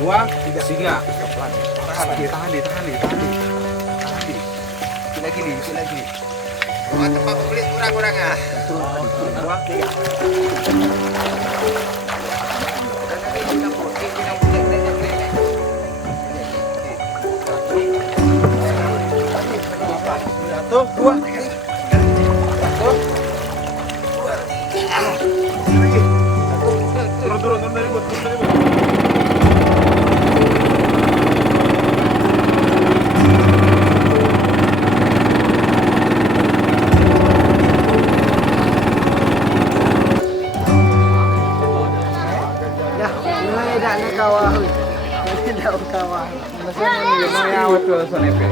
dua, tiga. Tahan di. Sikit lagi. Wah, tempat kulit kurang-kurang ah. Dua, tiga. Satu, dua, tiga. Satu, dua, tiga. Lagi. Turun dari bot. Maksudnya awat tuh sonepe.